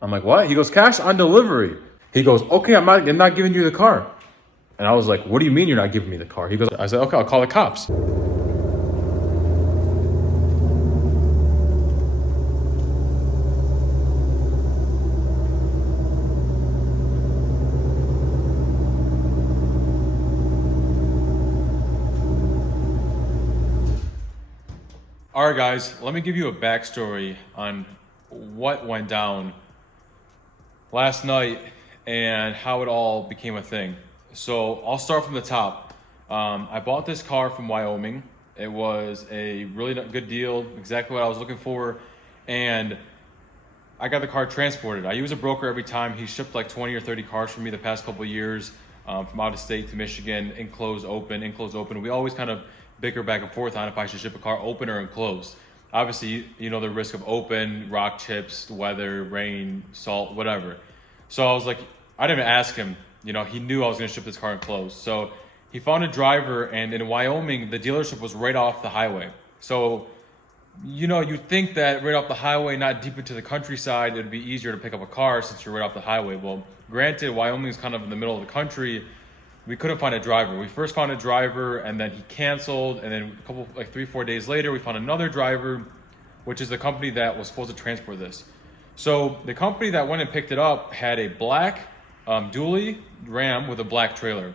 I'm like, what? He goes, cash on delivery. He goes, okay, I'm not giving you the car. And I was like, what do you mean you're not giving me the car? He goes, I said, okay, I'll call the cops. All right, guys, let me give you a backstory on what went down last night and how it all became a thing. So I'll start from the top. I bought this car from Wyoming. It was a really good deal, exactly what I was looking for. And I got the car transported. I use a broker every time. He shipped like 20 or 30 cars for me the past couple of years, from out of state to Michigan, enclosed, open, enclosed, open. We always kind of bicker back and forth on if I should ship a car open or enclosed. Obviously, you know the risk of open, rock chips, weather, rain, salt, whatever. So I was like, I didn't even ask him. You know, he knew I was going to ship this car enclosed. So he found a driver, and in Wyoming, the dealership was right off the highway. So, you know, you'd think that right off the highway, not deep into the countryside, it'd be easier to pick up a car since you're right off the highway. Well, granted, Wyoming's kind of in the middle of the country. We couldn't find a driver. We first found a driver, and then he canceled, and then a couple, like 3-4 days later, we found another driver, which is the company that was supposed to transport this. So the company that went and picked it up had a black dually Ram with a black trailer.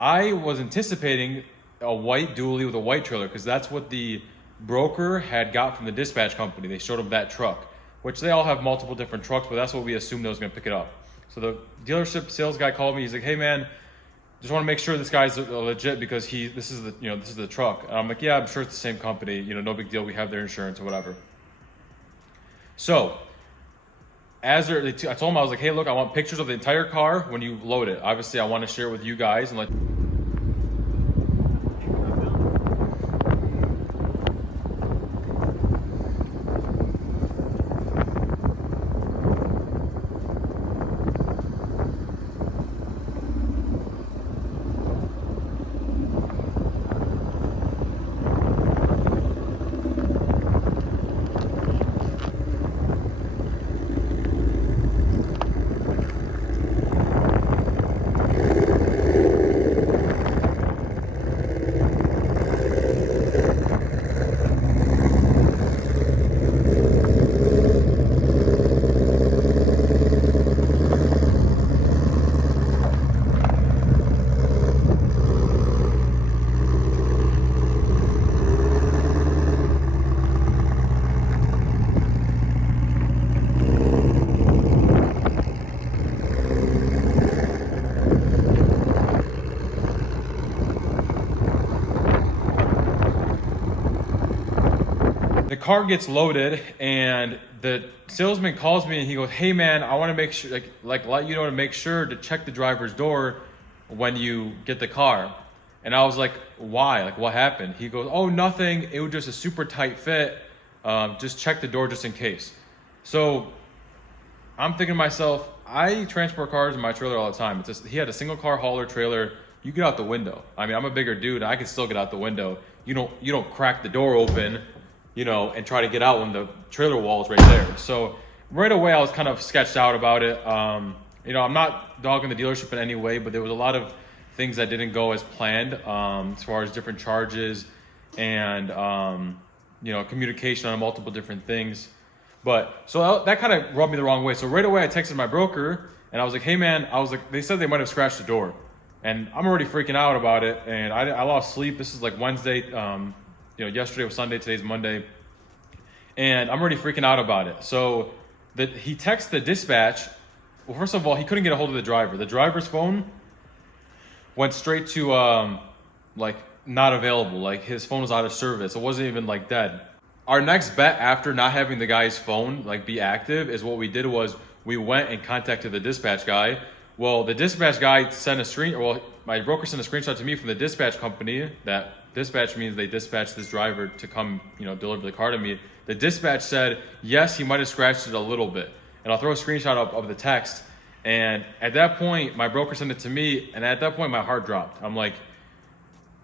I was anticipating a white dually with a white trailer because that's what the broker had got from the dispatch company. They showed him that truck, which they all have multiple different trucks, but that's what we assumed they was going to pick it up. So the dealership sales guy called me. He's like, "Hey man, just want to make sure this guy's legit because this is the truck." And I'm like, "Yeah, I'm sure it's the same company. You know, no big deal. We have their insurance or whatever." So I told him, I was like, "Hey, look, I want pictures of the entire car when you load it. Obviously, I want to share it with you guys and like." The car gets loaded, and the salesman calls me and he goes, "Hey man, I want to make sure, like let you know to make sure to check the driver's door when you get the car." And I was like, "Why? Like what happened?" He goes, "Oh, nothing. It was just a super tight fit. Just check the door just in case." So I'm thinking to myself, I transport cars in my trailer all the time. He had a single car hauler trailer. You get out the window. I mean, I'm a bigger dude. I can still get out the window. You don't crack the door open, you know, and try to get out when the trailer wall is right there. So right away, I was kind of sketched out about it. You know, I'm not dogging the dealership in any way, but there was a lot of things that didn't go as planned, as far as different charges and, you know, communication on multiple different things. But so that kind of rubbed me the wrong way. So right away, I texted my broker and I was like, "Hey man," I was like, "They said they might have scratched the door." And I'm already freaking out about it. And I lost sleep. This is like Wednesday. You know, yesterday was Sunday, today's Monday. And I'm already freaking out about it. So he texts the dispatch. Well, first of all, he couldn't get a hold of the driver. The driver's phone went straight to like not available. Like his phone was out of service. It wasn't even like dead. Our next bet after not having the guy's phone like be active is what we did was we went and contacted the dispatch guy. Well, the dispatch guy sent my broker sent a screenshot to me from the dispatch company. That dispatch means they dispatched this driver to come, you know, deliver the car to me. The dispatch said, yes, he might have scratched it a little bit. And I'll throw a screenshot up of the text. And at that point, my broker sent it to me. And at that point, my heart dropped. I'm like,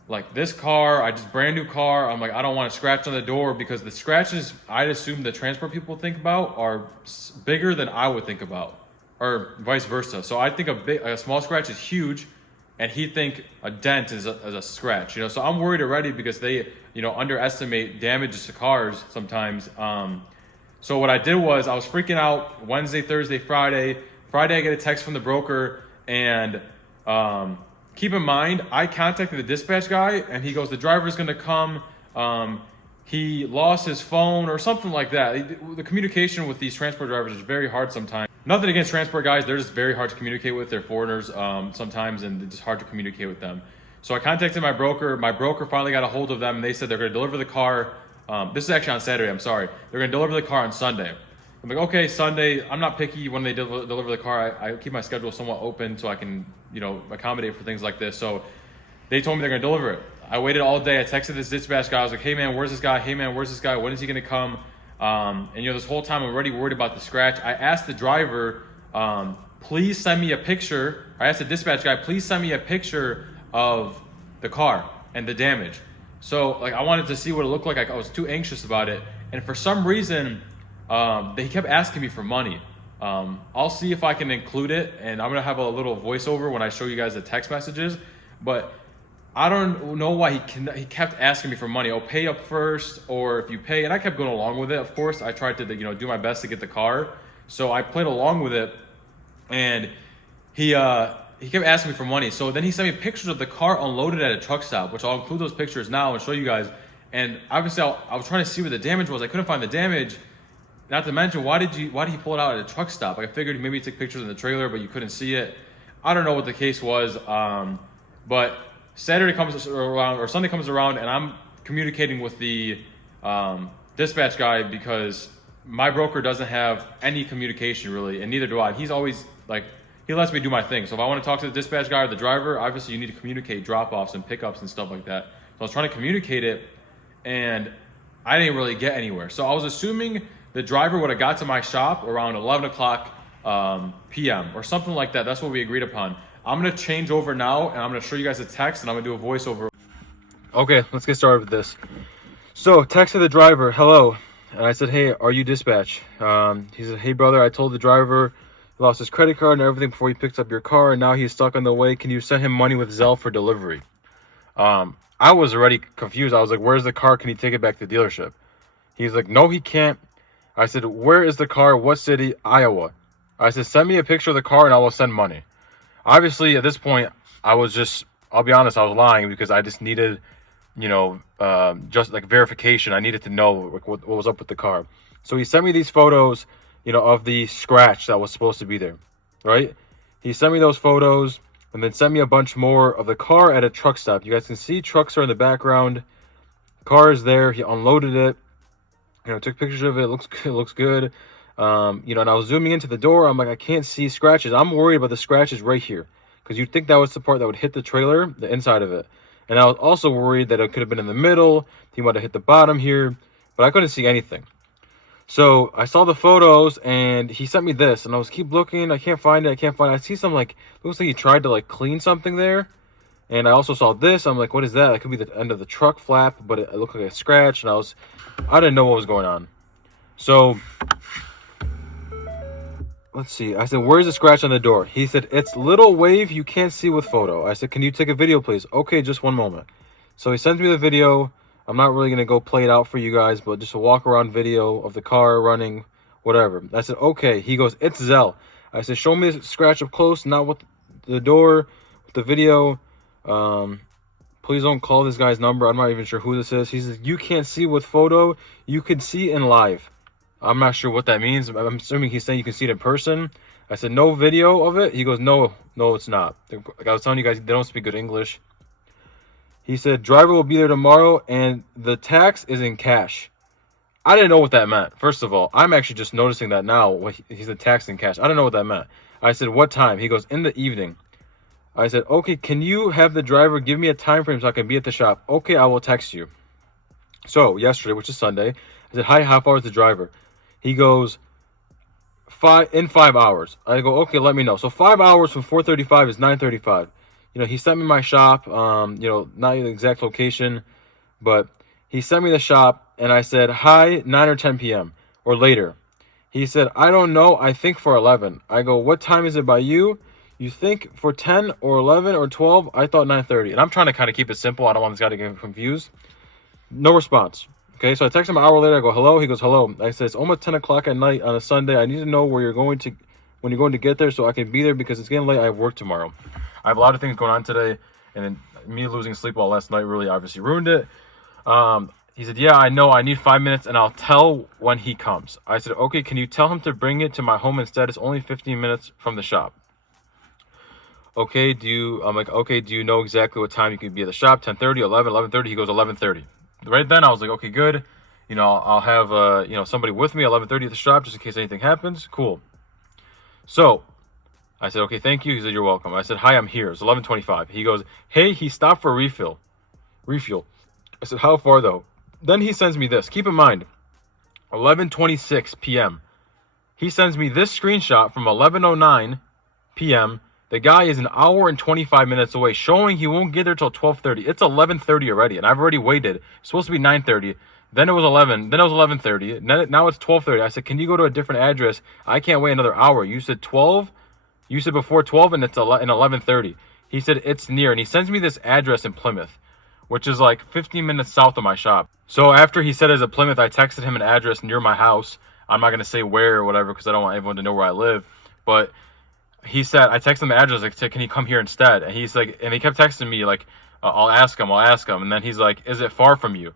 like this car, I just brand new car. I'm like, I don't want to scratch on the door because the scratches I'd assume the transport people think about are bigger than I would think about, or vice versa. So I think a small scratch is huge, and he think a dent is a scratch. You know, so I'm worried already because they, you know, underestimate damages to cars sometimes. So what I did was I was freaking out Wednesday, Thursday, Friday. Friday I get a text from the broker, and keep in mind, I contacted the dispatch guy, and he goes, the driver's gonna come. He lost his phone or something like that. The communication with these transport drivers is very hard sometimes. Nothing against transport guys, they're just very hard to communicate with. They're foreigners sometimes, and it's just hard to communicate with them. So I contacted my broker. My broker finally got a hold of them, and they said they're gonna deliver the car. This is actually on Saturday, I'm sorry. They're gonna deliver the car on Sunday. I'm like, okay, Sunday. I'm not picky when they deliver the car. I keep my schedule somewhat open so I can, you know, accommodate for things like this. So they told me they're gonna deliver it. I waited all day. I texted this dispatch guy. I was like, hey man, where's this guy? Hey man, where's this guy? When is he gonna come? And you know, this whole time I'm already worried about the scratch. I asked the driver, please send me a picture. I asked the dispatch guy, please send me a picture of the car and the damage. So like I wanted to see what it looked like. I was too anxious about it. And for some reason, they kept asking me for money. I'll see if I can include it, and I'm gonna have a little voiceover when I show you guys the text messages. But I don't know why he kept asking me for money. Oh, pay up first, or if you pay, and I kept going along with it. Of course, I tried to, you know, do my best to get the car, so I played along with it. And he kept asking me for money. So then he sent me pictures of the car unloaded at a truck stop, which I'll include those pictures now and show you guys. And obviously, I was trying to see what the damage was. I couldn't find the damage. Not to mention, why did he pull it out at a truck stop? Like I figured maybe he took pictures in the trailer, but you couldn't see it. I don't know what the case was, but Saturday comes around, or Sunday comes around, and I'm communicating with the dispatch guy because my broker doesn't have any communication really, and neither do I. He's always like, he lets me do my thing. So if I want to talk to the dispatch guy or the driver, obviously you need to communicate drop-offs and pickups and stuff like that. So I was trying to communicate it, and I didn't really get anywhere. So I was assuming the driver would have got to my shop around 11 o'clock p.m. or something like that. That's what we agreed upon. I'm going to change over now, and I'm going to show you guys a text, and I'm going to do a voiceover. Okay, let's get started with this. So, texted the driver, hello. And I said, hey, are you dispatch? He said, hey, brother, I told the driver he lost his credit card and everything before he picked up your car, and now he's stuck on the way. Can you send him money with Zelle for delivery? I was already confused. I was like, where's the car? Can he take it back to the dealership? He's like, no, he can't. I said, where is the car? What city? Iowa. I said, send me a picture of the car and I will send money. Obviously, at this point, I was just, I'll be honest, I was lying because I just needed, you know, just like verification. I needed to know what was up with the car. So he sent me these photos, you know, of the scratch that was supposed to be there, right? He sent me those photos and then sent me a bunch more of the car at a truck stop. You guys can see trucks are in the background. Car is there. He unloaded it. You know, took pictures of it. Looks good. Looks good. You know, and I was zooming into the door. I'm like, I can't see scratches. I'm worried about the scratches right here because you'd think that was the part that would hit the trailer, the inside of it. And I was also worried that it could have been in the middle. He might have hit the bottom here, but I couldn't see anything. So I saw the photos and he sent me this, and I was keep looking. I can't find it. I can't find it. I see some like, looks like he tried to like clean something there. And I also saw this. I'm like, what is that? That could be the end of the truck flap, but it looked like a scratch. And I didn't know what was going on. So let's see. I said, where's the scratch on the door? He said, it's little wave you can't see with photo. I said, can you take a video, please? Okay, just one moment. So he sends me the video. I'm not really going to go play it out for you guys, but just a walk around video of the car running, whatever. I said, okay. He goes, it's Zelle. I said, show me the scratch up close, not with the door, with the video. Please don't call this guy's number. I'm not even sure who this is. He says, you can't see with photo. You can see in live. I'm not sure what that means. I'm assuming he's saying you can see it in person. I said, no video of it. He goes, no, it's not. Like I was telling you guys, they don't speak good English. He said, driver will be there tomorrow and the tax is in cash. I didn't know what that meant. First of all, I'm actually just noticing that now. He said tax in cash. I don't know what that meant. I said, what time? He goes, in the evening. I said, okay, can you have the driver give me a time frame so I can be at the shop? Okay, I will text you. So yesterday, which is Sunday, I said, hi, how far is the driver? He goes, in 5 hours. I go, okay, let me know. So 5 hours from 4:35 is 9:35. he sent me my shop, not the exact location, but he sent me the shop, and I said, hi, 9 or 10 p.m. or later. He said, I don't know, I think for 11. I go, what time is it by you? You think for 10 or 11 or 12? I thought 9:30. And I'm trying to kind of keep it simple. I don't want this guy to get confused. No response. Okay, so I text him an hour later. I go, hello? He goes, hello. I said, it's almost 10 o'clock at night on a Sunday. I need to know where you're going to, when you're going to get there so I can be there because it's getting late. I have work tomorrow. I have a lot of things going on today, and then me losing sleep all last night really obviously ruined it. He said, yeah, I know. I need 5 minutes, and I'll tell when he comes. I said, okay, can you tell him to bring it to my home instead? It's only 15 minutes from the shop. Okay, I'm like, okay, do you know exactly what time you can be at the shop? 10:30, 11, 11:30. He goes, 11:30. Right then, I was like, okay, good. I'll have, somebody with me, 11:30 at the shop, just in case anything happens. Cool. So I said, okay, thank you. He said, you're welcome. I said, hi, I'm here. It's 11:25. He goes, hey, he stopped for refuel. I said, how far though? Then he sends me this. Keep in mind, 11:26 p.m. He sends me this screenshot from 11:09 p.m. The guy is an hour and 25 minutes away, showing he won't get there till 12:30. It's 11:30 already, and I've already waited. It's supposed to be 9:30. Then it was 11. Then it was 11:30. Now it's 12:30. I said, can you go to a different address? I can't wait another hour. You said 12. You said before 12, and it's 11:30. He said it's near, and he sends me this address in Plymouth, which is like 15 minutes south of my shop. So after he said it's a Plymouth, I texted him an address near my house. I'm not going to say where or whatever because I don't want everyone to know where I live. But he said, I texted him the address, like, can he come here instead? And he's like, and he kept texting me like, I'll ask him. And then he's like, is it far from you?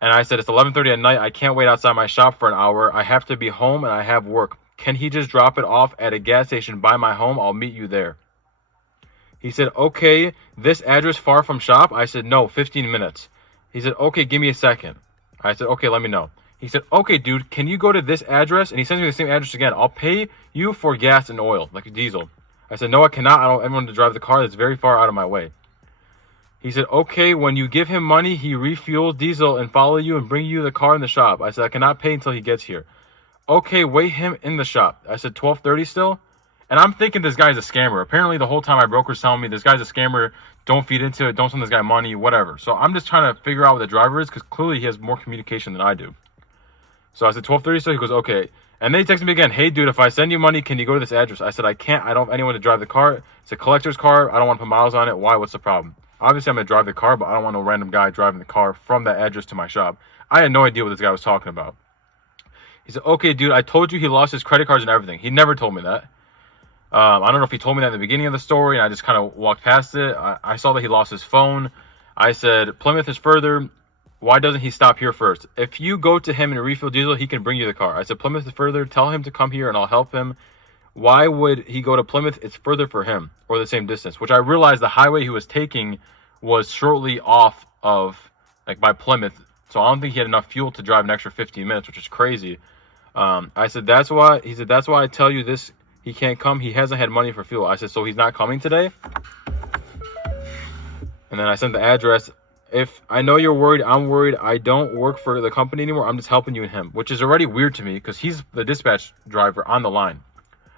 And I said, it's 11:30 at night. I can't wait outside my shop for an hour. I have to be home and I have work. Can he just drop it off at a gas station by my home? I'll meet you there. He said, okay, this address far from shop? I said, no, 15 minutes. He said, okay, give me a second. I said, okay, let me know. He said, okay, dude, can you go to this address? And he sends me the same address again. I'll pay you for gas and oil, like diesel. I said, no, I cannot. I don't want everyone to drive the car. That's very far out of my way. He said, okay, when you give him money, he refuels diesel and follow you and bring you the car in the shop. I said, I cannot pay until he gets here. Okay, wait him in the shop. I said, 12:30 still? And I'm thinking this guy's a scammer. Apparently, the whole time my broker's telling me this guy's a scammer. Don't feed into it. Don't send this guy money, whatever. So I'm just trying to figure out what the driver is because clearly he has more communication than I do. So I said, 12:30 still? He goes, okay. And then he texts me again, hey, dude, if I send you money, can you go to this address? I said, I can't. I don't have anyone to drive the car. It's a collector's car. I don't want to put miles on it. Why? What's the problem? Obviously, I'm going to drive the car, but I don't want no random guy driving the car from that address to my shop. I had no idea what this guy was talking about. He said, okay, dude, I told you he lost his credit cards and everything. He never told me that. I don't know if he told me that in the beginning of the story, and I just kind of walked past it. I saw that he lost his phone. I said, Plymouth is further. Why doesn't he stop here first? If you go to him and refill diesel, he can bring you the car. I said, Plymouth is further. Tell him to come here, and I'll help him. Why would he go to Plymouth? It's further for him, or the same distance, which I realized the highway he was taking was shortly off of, like, by Plymouth. So I don't think he had enough fuel to drive an extra 15 minutes, which is crazy. I said, that's why. He said, that's why I tell you this. He can't come. He hasn't had money for fuel. I said, so he's not coming today? And then I sent the address. If I know you're worried, I'm worried. I don't work for the company anymore. I'm just helping you and him, which is already weird to me because he's the dispatch driver on the line.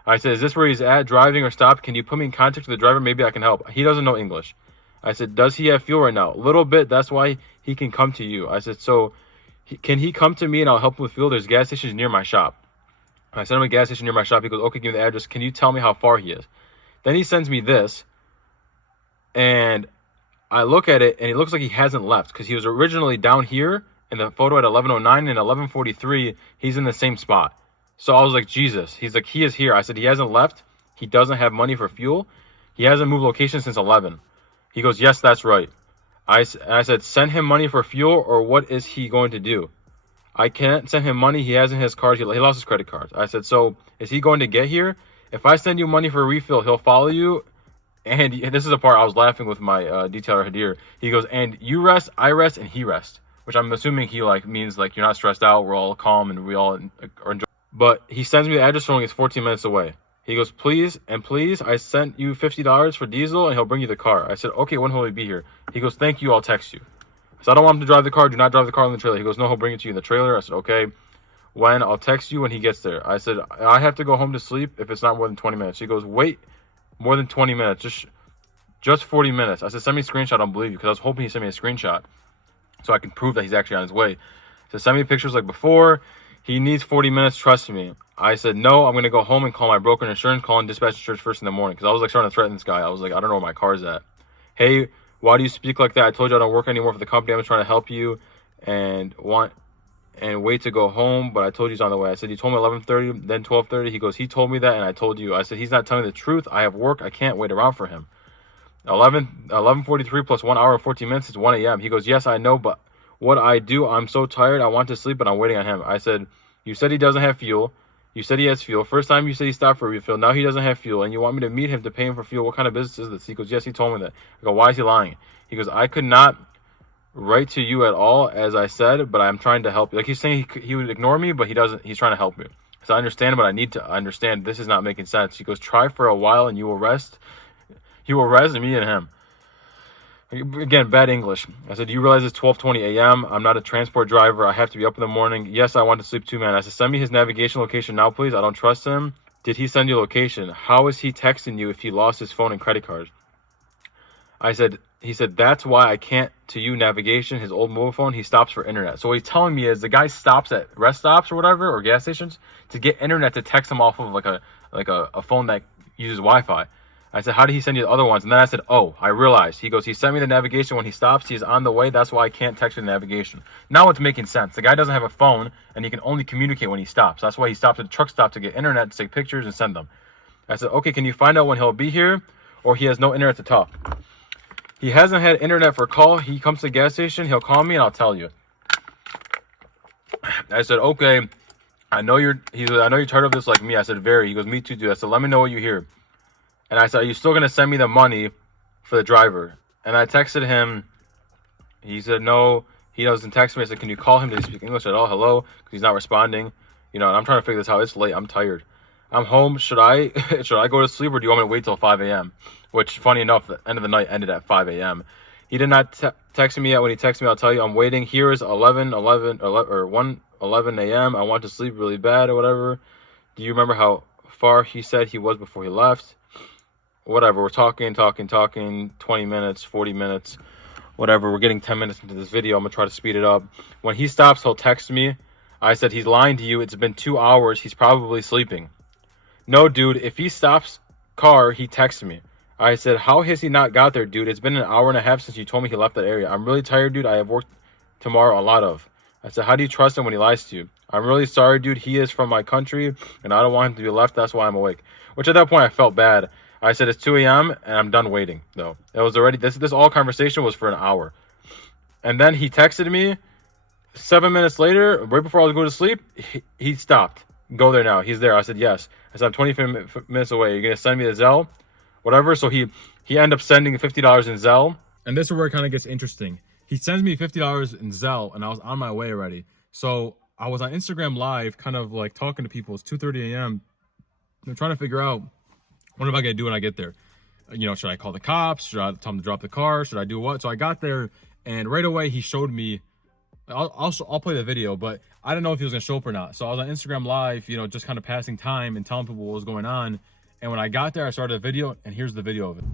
I said, is this where he's at, driving or stopped? Can you put me in contact with the driver? Maybe I can help. He doesn't know English. I said, does he have fuel right now? A little bit. That's why he can come to you. I said, so can he come to me and I'll help him with fuel? There's gas stations near my shop. I sent him a gas station near my shop. He goes, okay, give me the address. Can you tell me how far he is? Then he sends me this. And I look at it, and it looks like he hasn't left because he was originally down here in the photo at 11:09 and 11:43. He's in the same spot. So I was like, Jesus. He's like, he is here. I said, he hasn't left. He doesn't have money for fuel. He hasn't moved location since 11. He goes, yes, that's right. I said, send him money for fuel, or what is he going to do? I can't send him money. He hasn't his cards. He lost his credit cards. I said, so is he going to get here? If I send you money for a refill, he'll follow you. And this is the part I was laughing with my detailer Hadir. He goes, and you rest, I rest, and he rests. Which I'm assuming he means you're not stressed out. We're all calm and we all are enjoying. But he sends me the address showing it's 14 minutes away. He goes, please, I sent you $50 for diesel and he'll bring you the car. I said, okay, when will he be here? He goes, thank you, I'll text you. So I don't want him to drive the car. Do not drive the car in the trailer. He goes, no, he'll bring it to you in the trailer. I said, okay. When? I'll text you when he gets there. I said, I have to go home to sleep if it's not more than 20 minutes. He goes, wait, more than 20 minutes. Just Just 40 minutes. I said, send me a screenshot. I don't believe you, because I was hoping he sent me a screenshot so I can prove that he's actually on his way. So send me pictures like before. He needs 40 minutes. Trust me. I said, no, I'm going to go home and call my broker and insurance, call and dispatch insurance first in the morning. Because I was like starting to threaten this guy. I was like, I don't know where my car's at. Hey, why do you speak like that? I told you I don't work anymore for the company. I'm just trying to help you and wait to go home, but I told you he's on the way. I said, you told me 11:30, then 12:30. He goes, he told me that, and I told you. I said, he's not telling the truth. I have work. I can't wait around for him. 11:43 plus 1 hour and 14 minutes is 1 a.m. He goes, yes, I know, but what I do, I'm so tired. I want to sleep, but I'm waiting on him. I said, you said he doesn't have fuel. You said he has fuel. First time you said he stopped for a refill. Now he doesn't have fuel, and you want me to meet him to pay him for fuel. What kind of business is this? He goes, yes, he told me that. I go, why is he lying? He goes, I could not write to you at all, as I said, but I'm trying to help you. Like, he's saying he would ignore me, but he doesn't. He's trying to help me. So I understand, but I need to understand this is not making sense. He goes, try for a while and you will rest. You will rest me and him. Again, bad English. I said, do you realize it's 12:20 a.m.? I'm not a transport driver. I have to be up in the morning. Yes, I want to sleep too, man. I said, send me his navigation location now, please. I don't trust him. Did he send you location? How is he texting you if he lost his phone and credit card? He said, that's why I can't to you navigation, his old mobile phone. He stops for internet. So what he's telling me is the guy stops at rest stops or whatever, or gas stations, to get internet to text him off of like a phone that uses Wi-Fi. I said, how did he send you the other ones? And then I said, oh, I realized. He goes, he sent me the navigation when he stops. He's on the way. That's why I can't text you the navigation. Now it's making sense. The guy doesn't have a phone, and he can only communicate when he stops. That's why he stopped at the truck stop to get internet, to take pictures, and send them. I said, okay, can you find out when he'll be here, or he has no internet to talk? He hasn't had internet for a call. He comes to the gas station. He'll call me, and I'll tell you. I said, okay, I know you're tired of this like me. I said, very. He goes, me too, dude. I said, let me know what you hear. And I said, are you still going to send me the money for the driver? And I texted him. He said, no, he doesn't text me. I said, can you call him? Does he speak English at all? Hello? Because he's not responding. You know, and I'm trying to figure this out. It's late. I'm tired. I'm home. Should I go to sleep, or do you want me to wait till 5 a.m.? Which, funny enough, the end of the night ended at 5 a.m. He did not text me yet. When he texts me, I'll tell you. I'm waiting. Here is 11 a.m. I want to sleep really bad or whatever. Do you remember how far he said he was before he left? Whatever, we're talking, 20 minutes, 40 minutes, whatever. We're getting 10 minutes into this video. I'm going to try to speed it up. When he stops, he'll text me. I said, he's lying to you. It's been 2 hours. He's probably sleeping. No, dude, if he stops car, he texts me. I said, how has he not got there, dude? It's been an hour and a half since you told me he left that area. I'm really tired, dude. I have work tomorrow, a lot of. I said, how do you trust him when he lies to you? I'm really sorry, dude. He is from my country, and I don't want him to be left. That's why I'm awake. Which at that point, I felt bad. I said, it's 2 a.m. and I'm done waiting, though. It was already, this all conversation was for an hour. And then he texted me 7 minutes later, right before I was going to sleep, he stopped. Go there now. He's there. I said, yes. I said, I'm 20 minutes away. You're going to send me the Zelle? Whatever. So he ended up sending $50 in Zelle. And this is where it kind of gets interesting. He sends me $50 in Zelle, and I was on my way already. So I was on Instagram Live, kind of like talking to people. It's 2:30 a.m. I'm trying to figure out, what am I going to do when I get there? You know, should I call the cops? Should I tell them to drop the car? Should I do what? So I got there, and right away he showed me, I'll play the video, but I didn't know if he was going to show up or not. So I was on Instagram Live, you know, just kind of passing time and telling people what was going on. And when I got there, I started a video, and here's the video of it.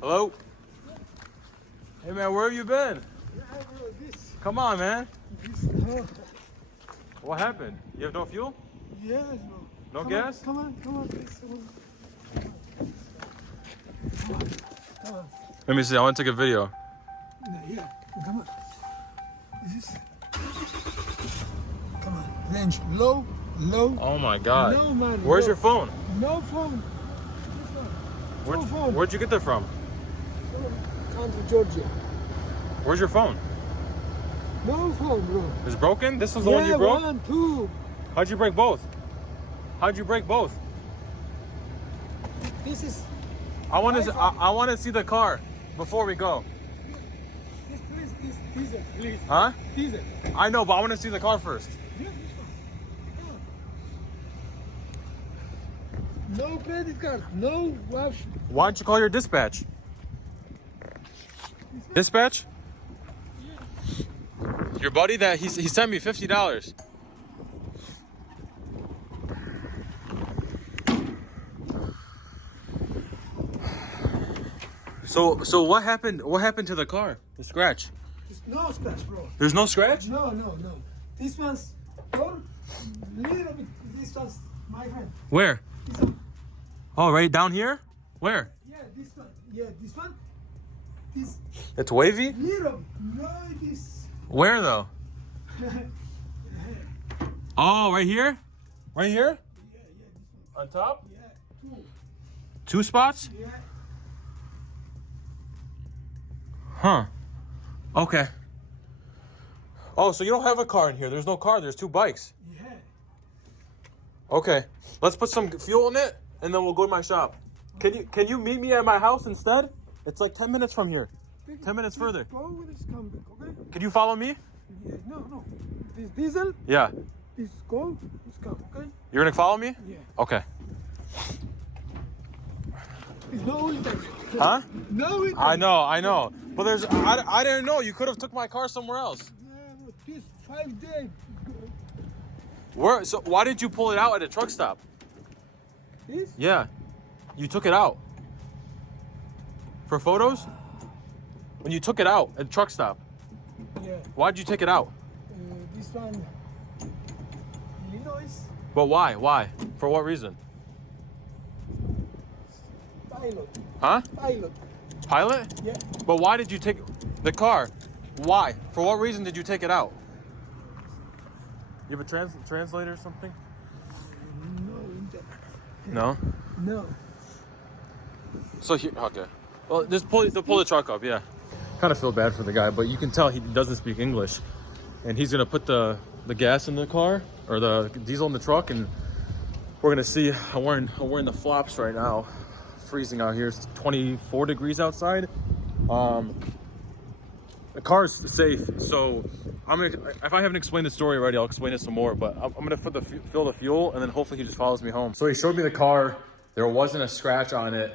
Hello? Hey man, where have you been? Yeah, bro, this. Come on, man. This. What happened? You have no fuel? Yes, bro. No Come gas? Come on, please. Come on. Let me see. I want to take a video. Yeah, come on. This. Come on. Range low. Oh my God. No, man. Where's no. your phone? No phone. No phone. Where'd you get that from? Country, Georgia. Where's your phone? No phone, bro. It's broken? This was the one you broke? 1, 2. How'd you break both? How'd you break both? This is I want to see the car before we go. This please, this diesel, please. Huh? Diesel. I know, but I want to see the car first. Yeah, this one. No credit card, no wash. Why don't you call your dispatch? Dispatch? Your buddy that he sent me $50. So what happened? What happened to the car? The scratch? It's no scratch, bro. There's no scratch? No. This one's your little bit. This one's my friend. Where? This one. Oh, right down here? Where? Yeah, this one. Yeah, this one. This It's wavy? little. No, this. Where though? Oh, right here? Right here? Yeah, this On one. top? Yeah, Two spots? Yeah. Huh. Okay. Oh, so you don't have a car in here. There's no car. There's two bikes. Yeah. Okay. Let's put some fuel in it and then we'll go to my shop. Can you meet me at my house instead? It's like 10 minutes from here. 10 minutes further. Go with this come back, okay? Can you follow me? Yeah, no. This diesel, Yeah. this go, this come, okay? You're gonna follow me? Yeah. Okay. It's no intent. Huh? No intent. I know. But I didn't know. You could have took my car somewhere else. Yeah, but this 5 days. So why did you pull it out at a truck stop? This? Yeah. You took it out. For photos? When you took it out at a truck stop. Yeah. Why'd you take it out? This one. Illinois. But why? Why? For what reason? Pilot. Huh? Pilot. Pilot? Yeah. But why did you take the car? Why? For what reason did you take it out? You have a translator or something? No intent. No. No. So here, okay. Well, just pull the truck up, yeah. Kind of feel bad for the guy, but you can tell he doesn't speak English, and he's gonna put the gas in the car or the diesel in the truck, and we're gonna see. I'm wearing the flops right now. Freezing out here. It's 24 degrees outside. The car's safe, so if I haven't explained the story already, I'll explain it some more, but I'm gonna fill the fuel, and then hopefully he just follows me home. So he showed me the car. There wasn't a scratch on it.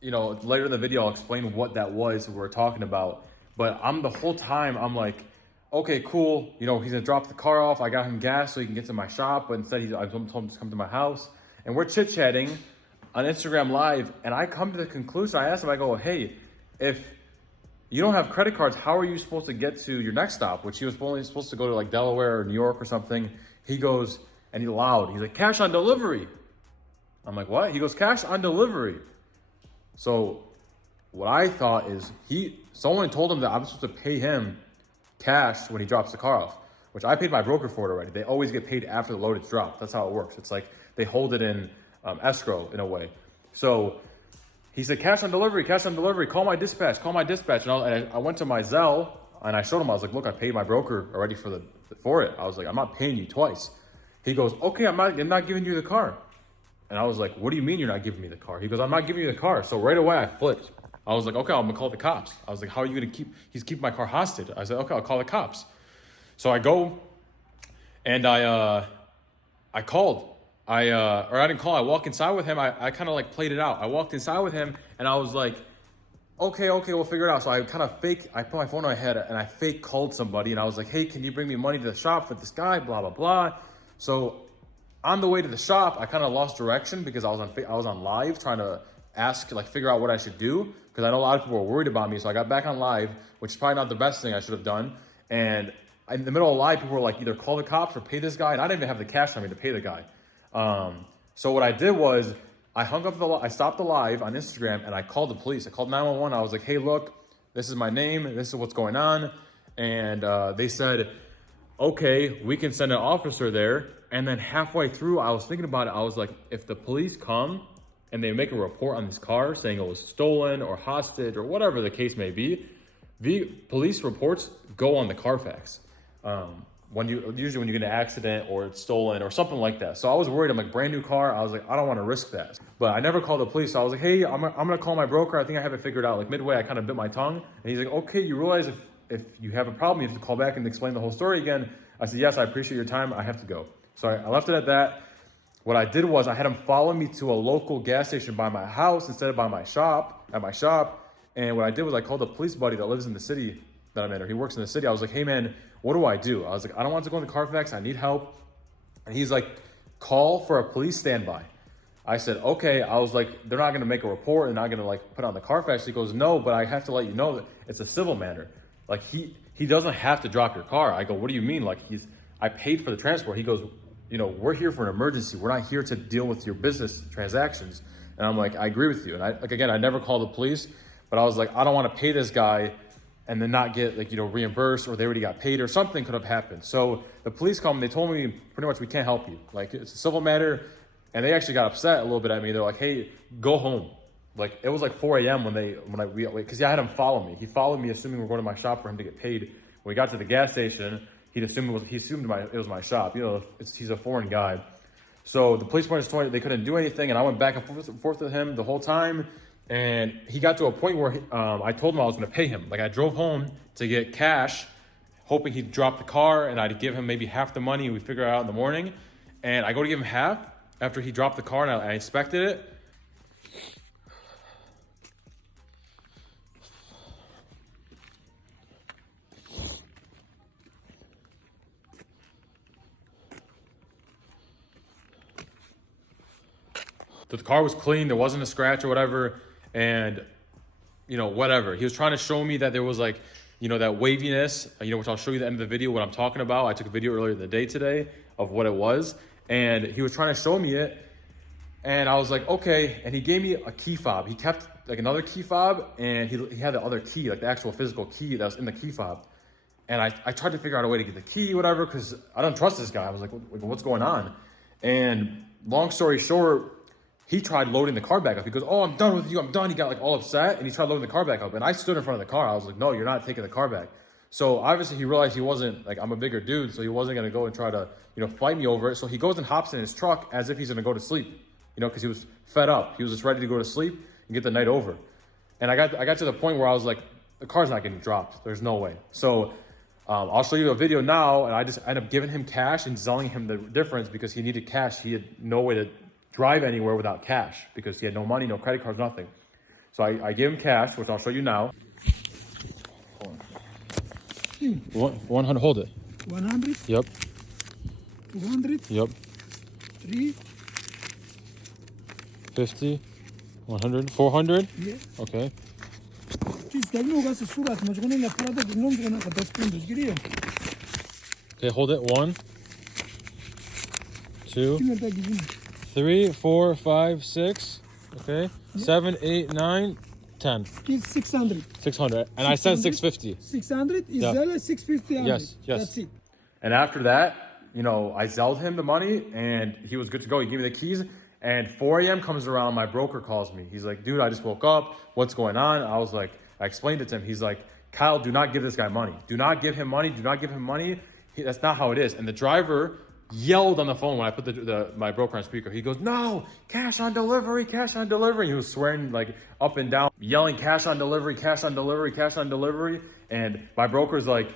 You know, later in the video, I'll explain what that was we were talking about. But the whole time, I'm like, okay, cool. You know, he's gonna drop the car off. I got him gas so he can get to my shop, but instead I told him to come to my house. And we're chit-chatting on Instagram Live, and I come to the conclusion, I asked him, I go, hey, if you don't have credit cards, how are you supposed to get to your next stop? Which he was only supposed to go to like Delaware or New York or something. He goes, and he's like, cash on delivery. I'm like, what? He goes, cash on delivery. So what I thought is someone told him that I'm supposed to pay him cash when he drops the car off, which I paid my broker for it already. They always get paid after the load is dropped. That's how it works. It's like they hold it in escrow in a way. So he said, cash on delivery, call my dispatch. And I went to my Zelle and I showed him, I was like, look, I paid my broker already for it. I was like, I'm not paying you twice. He goes, okay, I'm not giving you the car. And I was like, what do you mean you're not giving me the car? He goes, I'm not giving you the car. So right away I flipped. I was like, okay, I'm gonna call the cops. I was like, how are you gonna he's keeping my car hostage. I said, okay, I'll call the cops. So I go and I called. Or I didn't call, I walk inside with him. I kind of like played it out. I walked inside with him and I was like, okay, we'll figure it out. So I put my phone on my head and I fake called somebody and I was like, hey, can you bring me money to the shop for this guy, blah, blah, blah. So on the way to the shop, I kind of lost direction because I was on live trying to figure out what I should do because I know a lot of people were worried about me. So I got back on live, which is probably not the best thing I should have done. And in the middle of live, people were like, either call the cops or pay this guy. And I didn't even have the cash on me to pay the guy. So what I did was I stopped the live on Instagram and I called the police. I called 911. I was like, hey, look, this is my name. This is what's going on. And they said, okay, we can send an officer there. And then halfway through, I was thinking about it. I was like, if the police come and they make a report on this car saying it was stolen or hostage or whatever the case may be, the police reports go on the Carfax. usually when you get in an accident or it's stolen or something like that. So I was worried. I'm like, brand new car. I was like, I don't want to risk that. But I never called the police. So I was like, hey, I'm gonna call my broker. I think I have it figured out. Like midway, I kind of bit my tongue. And he's like, okay, you realize if you have a problem, you have to call back and explain the whole story again. I said, yes, I appreciate your time. I have to go. So I left it at that. What I did was I had him follow me to a local gas station by my house instead of by my shop, at my shop. And what I did was I called a police buddy that lives in the city that I'm in, or he works in the city. I was like, hey man, what do I do? I was like, I don't want to go into Carfax. I need help. And he's like, call for a police standby. I said, okay. I was like, they're not going to make a report. They're not going to like put on the Carfax. He goes, no, but I have to let you know that it's a civil matter. Like he doesn't have to drop your car. I go, what do you mean? Like I paid for the transport. He goes, you know, we're here for an emergency. We're not here to deal with your business transactions. And I'm like, I agree with you. And I never called the police, but I was like, I don't want to pay this guy and then not get like, you know, reimbursed, or they already got paid or something could have happened. So the police come, they told me pretty much we can't help you. Like it's a civil matter. And they actually got upset a little bit at me. They're like, hey, go home. Like it was like 4 a.m. because I had him follow me. He followed me assuming we're going to my shop for him to get paid. When we got to the gas station, he assumed it was my shop. You know, he's a foreign guy. So the police wanted to they couldn't do anything, and I went back and forth with him the whole time. And he got to a point where I told him I was going to pay him. Like I drove home to get cash, hoping he'd drop the car, and I'd give him maybe half the money. We'd figure it out in the morning. And I go to give him half after he dropped the car, and I inspected it. The car was clean, there wasn't a scratch or whatever, and you know, whatever. He was trying to show me that there was like, you know, that waviness, you know, which I'll show you at the end of the video what I'm talking about. I took a video earlier in the day today of what it was, and he was trying to show me it, and I was like, okay. And he gave me a key fob. He kept like another key fob, and he had the other key, like the actual physical key that was in the key fob. And I tried to figure out a way to get the key, whatever, because I don't trust this guy. I was like, what's going on? And long story short, he tried loading the car back up. He goes, oh, I'm done with you. I'm done. He got like all upset, and he tried loading the car back up. And I stood in front of the car. I was like, no, you're not taking the car back. So obviously he realized he wasn't, like, I'm a bigger dude, so he wasn't going to go and try to, you know, fight me over it. So he goes and hops in his truck as if he's going to go to sleep, you know, because he was fed up. He was just ready to go to sleep and get the night over. And I got to the point where I was like, the car's not getting dropped. There's no way. So I'll show you a video now, and I just ended up giving him cash and selling him the difference because he needed cash. He had no way to drive anywhere without cash because he had no money, no credit cards, nothing. So I gave him cash, which I'll show you now. 100, hold it. 100? Yep. 200? Yep. 3? 50, 100, 400? Yeah. Okay. Okay, hold it. 1, 2, 3, 4, 5, 6. Okay. 7, 8, 9, 10. It's 600. 600. And I said 650. 600 is Yeah. 650. Yes, yes. That's it. And after that, you know, I sold him the money and he was good to go. He gave me the keys. And 4 a.m. comes around, my broker calls me. He's like, dude, I just woke up. What's going on? I was like, I explained it to him. He's like, Kyle, do not give this guy money. Do not give him money. Do not give him money. That's not how it is. And the driver yelled on the phone when I put my broker on speaker. He goes, no, cash on delivery, cash on delivery. He was swearing like up and down, yelling cash on delivery, cash on delivery, cash on delivery. And my broker's like,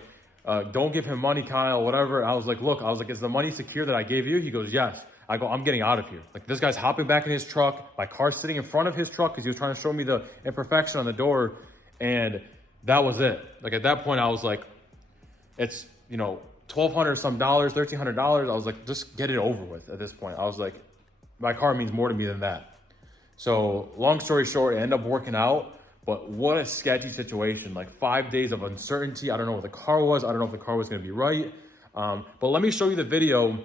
don't give him money, Kyle, whatever. And I was like, look, is the money secure that I gave you? He goes, yes. I go, I'm getting out of here. Like this guy's hopping back in his truck. My car's sitting in front of his truck because he was trying to show me the imperfection on the door. And that was it. Like at that point, I was like, it's, you know, $1,200 some dollars, $1,300. I was like, just get it over with at this point. I was like, my car means more to me than that. So long story short, it ended up working out, but what a sketchy situation. Like 5 days of uncertainty. I don't know what the car was. I don't know if the car was going to be right. But let me show you the video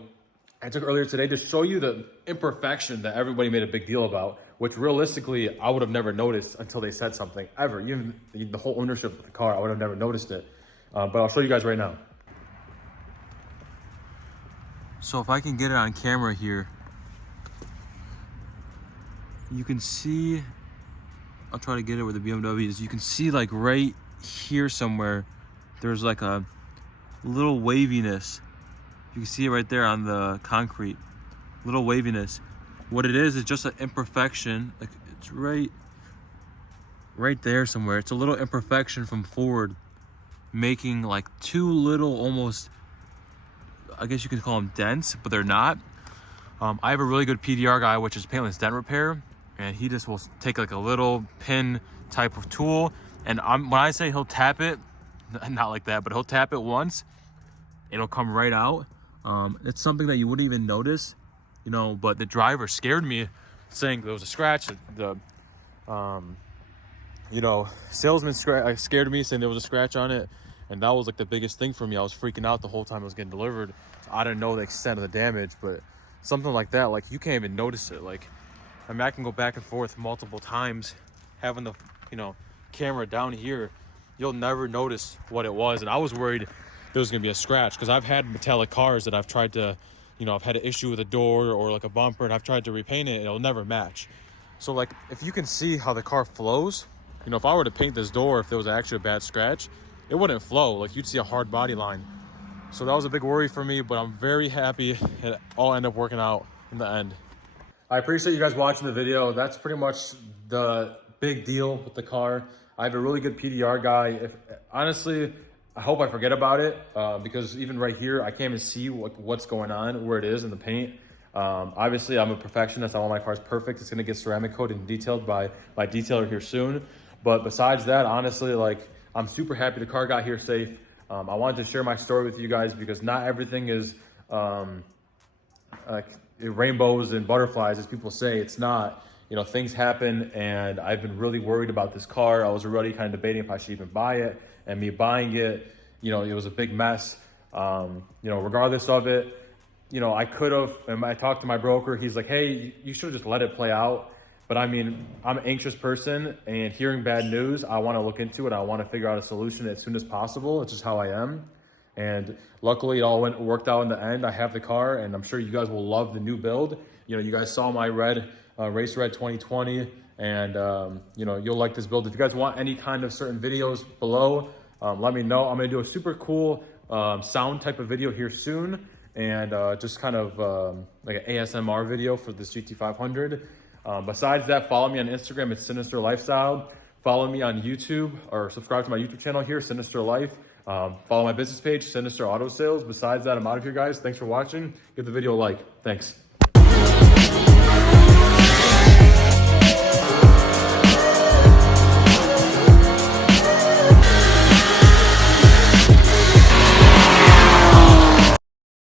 I took earlier today to show you the imperfection that everybody made a big deal about, which realistically, I would have never noticed until they said something ever. Even the whole ownership of the car, I would have never noticed it. But I'll show you guys right now. So if I can get it on camera here, you can see, I'll try to get it where the BMW is. You can see like right here somewhere, there's like a little waviness You can see it right there on the concrete, little waviness. What it is just an imperfection. Like it's right there somewhere. It's a little imperfection from Ford making like two little, almost, I guess you could call them dents, but they're not. I have a really good PDR guy, which is paintless dent repair, and he just will take like a little pin type of tool, and when I say he'll tap it, not like that, but he'll tap it once, it'll come right out. It's something that you wouldn't even notice, you know, but the driver scared me saying there was a scratch. The you know, salesman scared me saying there was a scratch on it, and that was like the biggest thing for me. I was freaking out the whole time it was getting delivered. I didn't know the extent of the damage, but something like that, like you can't even notice it. Like, I mean, I can go back and forth multiple times having the, you know, camera down here. You'll never notice what it was. And I was worried there was gonna be a scratch, because I've had metallic cars that I've tried to, you know, I've had an issue with a door or like a bumper, and I've tried to repaint it and it'll never match. So like, if you can see how the car flows, you know, if I were to paint this door, if there was actually a bad scratch, it wouldn't flow. Like, you'd see a hard body line. So that was a big worry for me, but I'm very happy it all ended up working out in the end. I appreciate you guys watching the video. That's pretty much the big deal with the car. I have a really good PDR guy. Honestly, I hope I forget about it, because even right here, I can't even see what's going on, where it is in the paint. Obviously, I'm a perfectionist. I want my cars perfect. It's gonna get ceramic coated and detailed by my detailer here soon. But besides that, honestly, like, I'm super happy the car got here safe. I wanted to share my story with you guys, because not everything is like rainbows and butterflies, as people say. It's not. You know, things happen, and I've been really worried about this car. I was already kind of debating if I should even buy it, and me buying it, you know, it was a big mess. You know, regardless of it, you know, I could have, and I talked to my broker, he's like, hey, you should have just let it play out. But I mean, I'm an anxious person, and hearing bad news, I want to look into it. I want to figure out a solution as soon as possible. It's just how I am. And luckily, it all worked out in the end. I have the car, and I'm sure you guys will love the new build. You know, you guys saw my red, Race Red 2020, and you know, you'll like this build. If you guys want any kind of certain videos below, let me know. I'm going to do a super cool sound type of video here soon, and just kind of like an ASMR video for this GT500. Besides that, follow me on Instagram. It's Sinister Lifestyle. Follow me on YouTube, or subscribe to my YouTube channel here, Sinister Life. Follow my business page, Sinister Auto Sales. Besides that, I'm out of here, guys. Thanks for watching. Give the video a like. Thanks.